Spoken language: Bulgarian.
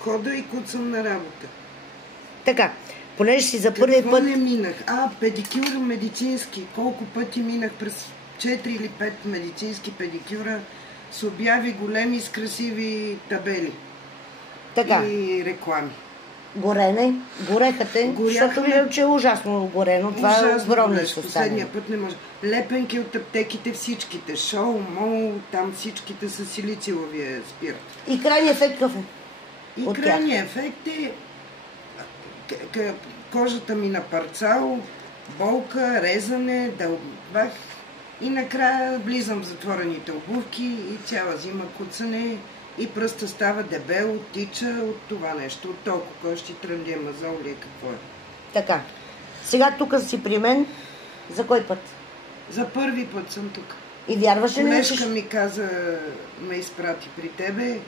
Хода и куцам на работа. Така, понеже си за първи път... не минах? Педикюр медицински. Колко пъти минах през 4 или 5 медицински педикюра с обяви големи с красиви табели. Така. И реклами. Горене, гореха те, защото виждам, че е ужасно горено. Това е огромно състояние. Последния път не може. Лепенки от аптеките всичките. Шоу, мол, там всичките са силициевия спирт. И крайният ефект какъв е? И крайният ефект е кожата ми на парцал, болка, резане, дълбах и накрая влизам в затворените обувки и цяла зима куцане и пръста става дебел, тича от това нещо, от толкова кощи, трънлия, мазолия, какво е. Така, сега тук си при мен, за кой път? За първи път съм тук. И вярваш ли? Колежка ми каза, ме изпрати при тебе.